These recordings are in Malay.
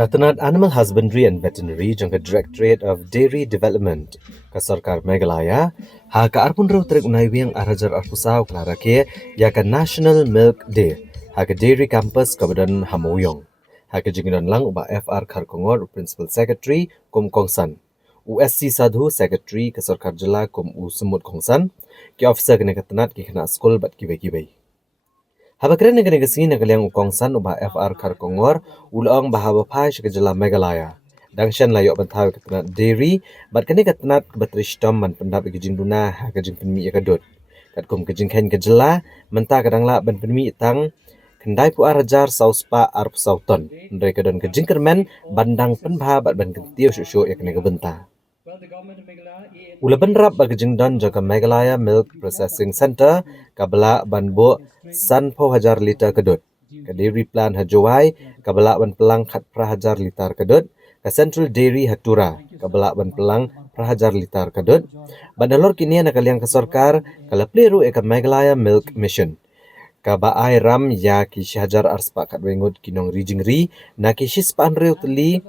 Katanat Animal Husbandry and Veterinary jangka Directorate of Dairy Development ka Sarkar Meghalaya ha ka arpun raw trek unaiwiang arajar arpusaw ka rakhe ya ka National Milk Day ha ka Dairy Campus ka badan Hamoyong ha ka jinginan lang uba FR Kharkongor Principal Secretary kum Kongsan USC Sadhu Secretary ka Sarkar Jila kum U Sumut Kongsan ki officer kene katanat ki khana school bat kibai Habakren negara kesini negara ukongsan ubah FR Kharkongor ulang bahawa pai sekejala Meghalaya. Dangshan layok bentau ketenat dairy, bat kene ketenat betrishtom man pendap kejing duna kejing penmi kadut. Katkum kejing ken kejala mentah kadang la ban penmi tang kendai pu arajar sauspa arp sauton. Mereka don kejing kermen bandang penbha bat ban kentiu syusyo ya kene kebentah. Ulaban rap bagajing don jaga Meghalaya Milk Processing Center kabela banbo san po hajar liter kedut. Ka dairy plan hajawai kabela ban pelang khat prahajar liter kedut. Ka Central Dairy Hatura kabela ban pelang prahajar liter kedut. Bandalor kini nak kaliang ke sarkar kala pliru eka Meghalaya Milk Mission. Ka baai ram ya ki hajar arspa kat wengut kinong rijingri na ki shispan reu teli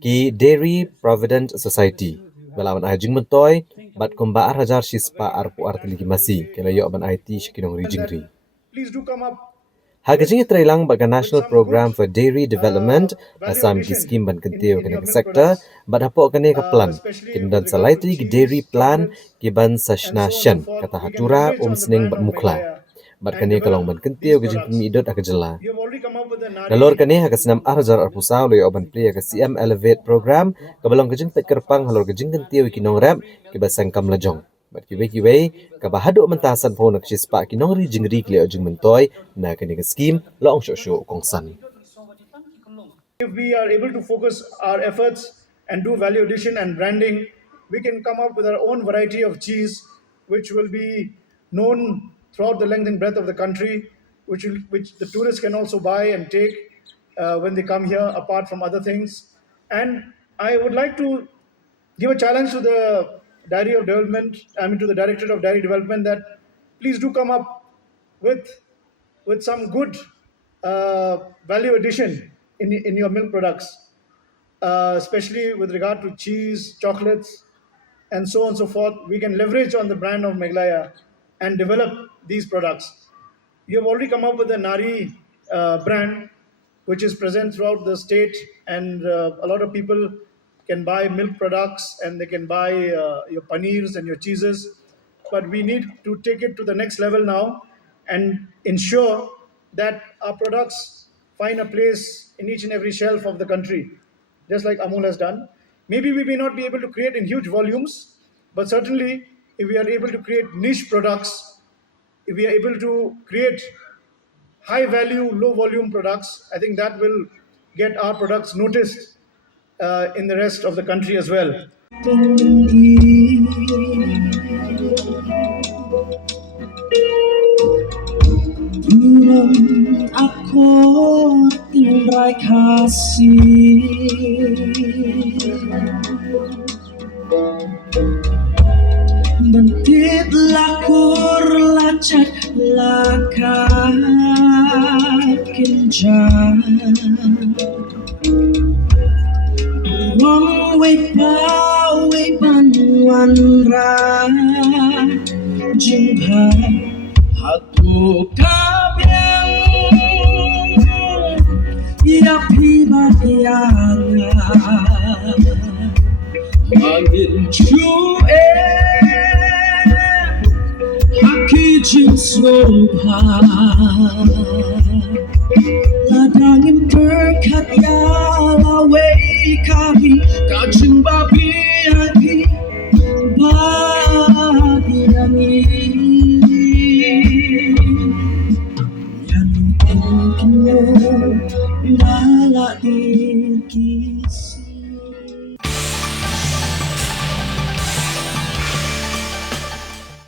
ki Dairy Provident Society. Balawan ajing mentoy bat kumbaar hajar shispa arpu artili masi kelayo ban IT shikinong rijingri. Please do come up. Hagajing trailang baga National Program for Dairy Development asam ki skim ban kentiu kene ke sektor bat hapo kene ke plan kindan salaiti ki dairy plan ki ban sashnashan kata hatura sning bat mukla bat kene kalong ban kentiu gajing pemidot akajela. You have already come up with an Dalor kene hakasenam arjar arpusaw lo oban play ka CM Elevate program kabalong gajing pet kerpang halor gajing kentiu kinong rap ki basang kam lajong. Bat kiwe kabahado mentasan po nagsispa kinong rijingri kli ojing mentoy na kani ka scheme loong syo kongsan. If we are able to focus our efforts and do value addition and branding, we can come up with our own variety of cheese, which will be known throughout the length and breadth of the country, which the tourists can also buy and take when they come here, apart from other things. And I would like to give a challenge to the to the Directorate of Dairy Development that please do come up with some good value addition in your milk products, especially with regard to cheese, chocolates, and so on and so forth. We can leverage on the brand of Meghalaya and develop these products. You have already come up with the Nari brand, which is present throughout the state, and a lot of people can buy milk products and they can buy your paneers and your cheeses. But we need to take it to the next level now and ensure that our products find a place in each and every shelf of the country, just like Amul has done. Maybe we may not be able to create in huge volumes, but certainly if we are able to create niche products, if we are able to create high value, low volume products, I think that will get our products noticed in the rest of the country as well. Aku tinggal kasih bentit lakur lacak lakat kenjan wong we banwan ra jumpa aku kabyang ya pibatianga magin chue haki jinslopa ladangin berkat ya lawe kami kajing